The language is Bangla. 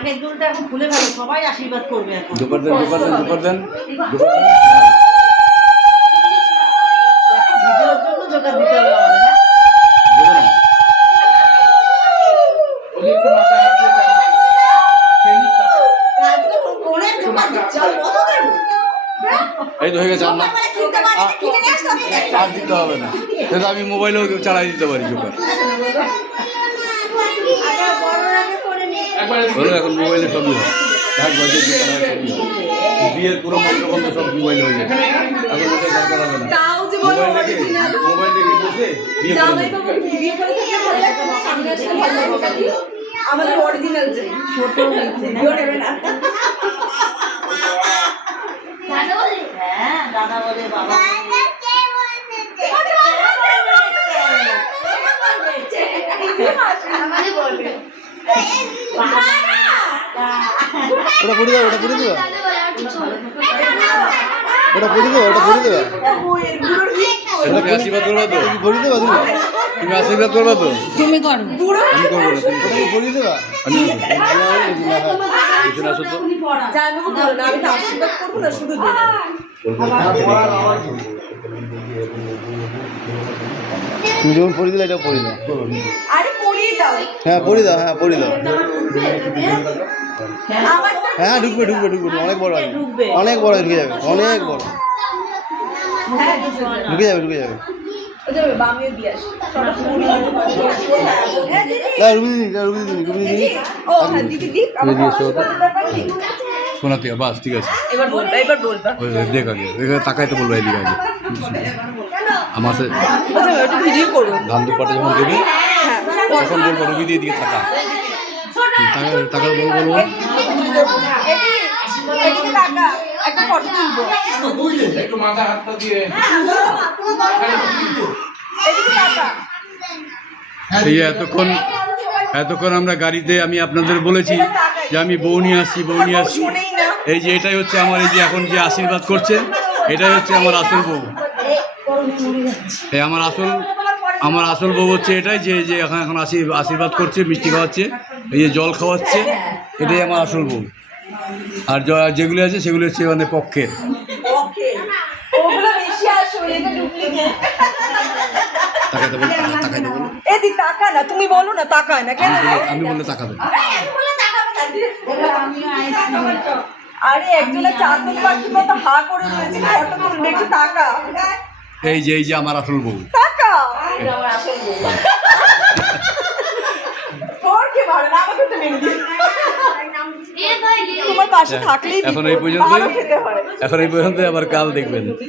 নাকের দুলটা এখন খুলে ফেলো, সবাই আশীর্বাদ করবে এখন। দুপার দেন, দুপার দেন, দুপার দেন, দুপার দেন। ভিডিওর জন্য জোগাড় দিতে হবে আমাদের, হ্যাঁ? দেবো না? এই তো হয়ে গেছে আমার। আর দিতে হবে না, সেটা আমি মোবাইলেও চালাই দিতে পারি জোকার। হলো এখন মোবাইলে সবই হয়, ঢাক বাজে জোকার হয়, সবই হয়। বিয়ের পুরো মন্ত্রবন্ধ সব মোবাইল হয়ে যায়, এখন ওটা দরকার হবে না। মোবাইল দেখে বসে বিয়ে করে নেবে। আমাদের অরিজিনাল যে ছোট হয়েছে না? হ্যাঁ, দাদা বলে, বাবা বলে। ওটা পড়ে দেবে, ওটা পড়ে দেবে, ওটা পড়ে দেবে, ওটা পড়ে দেবে, তুমি আশীর্বাদ করবা তো? পড়ে দেবে তুমি, তুমি আশীর্বাদ করবা তো? তুমি করো। আমি করবো না, তুমি করো। তুমি পড়ে দেবে। আমি এখানে আসো তো। জানবো না, আমি তো আশীর্বাদ করবো না, শুধু দেবো। তুমি যখন পড়ে দিলে এটা পড়ে দাও। আরে পরিয়ে দাও। হ্যাঁ পড়ে দাও, হ্যাঁ পড়ে দাও। আমার তো হ্যাঁ ঢুকবে ঢুকবে ঢুকবে, অনেক বড় আছে, অনেক বড় ঢুকে যাবে, অনেক বড় হ্যাঁ ঢুকে যাবে, ঢুকে যাবে। ওদের বামিও দিয়ে আসি সবটা পুরি হ্যাঁ দিদি না রুবি দিদি, না রুবি দিদি, রুবি দিদি। ও হ্যাঁ দিদি দিদি আমার দিদি এসো তো। ব্যাপার কি? শোনাতে হবে, বাস ঠিক আছে। এবার বলবা, এবার বলবা। ওই দেখ আগে, এখানে তাকাই তো বলবো এদিকে আগে। আমার সাথে আচ্ছা একটু ভিডিও করো। ধান দুপাটা যখন দেবে হ্যাঁ তখন বলবো রুবি দিয়ে দিকে তাকা, টাকা বলবো বলবো। এদিকে টাকা একটা ফটো তুলবো। একটু মাথা হাতটা দিয়ে এদিকে টাকা এই এতক্ষণ আমরা গাড়িতে আমি আপনাদের বলেছি যে আমি বউ নিয়ে আসছি, বউ নিয়ে আসছি। শুনেই না। এই যে এটাই হচ্ছে আমার, এই যে এখন যে আশীর্বাদ করছে, এটাই হচ্ছে আমার আসল বউ। এই আমার আসল বউ হচ্ছে এটাই, যে যে এখন আশীর্বাদ করছে, মিষ্টি খাওয়াচ্ছে, এই যে জল খাওয়াচ্ছে, এটাই আমার আসল বউ। আর যেগুলো আছে সেগুলো হচ্ছে মানে পক্ষের। ওকে ওগুলো বেশি আসলে এটা ডুপ্লিকেট। তাকাইতে বলো, তাকাইতে বলো। এদি টাকা না, তুমি বলো না টাকা না কেন? আমি বললে তাকাবে। আরে একজনের চাঁদন পাখির মতো হা করে রয়েছে, ফটো তুলবে, একটু টাকা এই যে আমার আসল বউ। টাকা তোর কি ভালো না, আমাকে তো মেনে দিস। তোমার পাশে থাকলেই এখন এই পর্যন্ত, ভালো খেতে হয়। এখন এই পর্যন্ত, আবার কাল দেখবেন।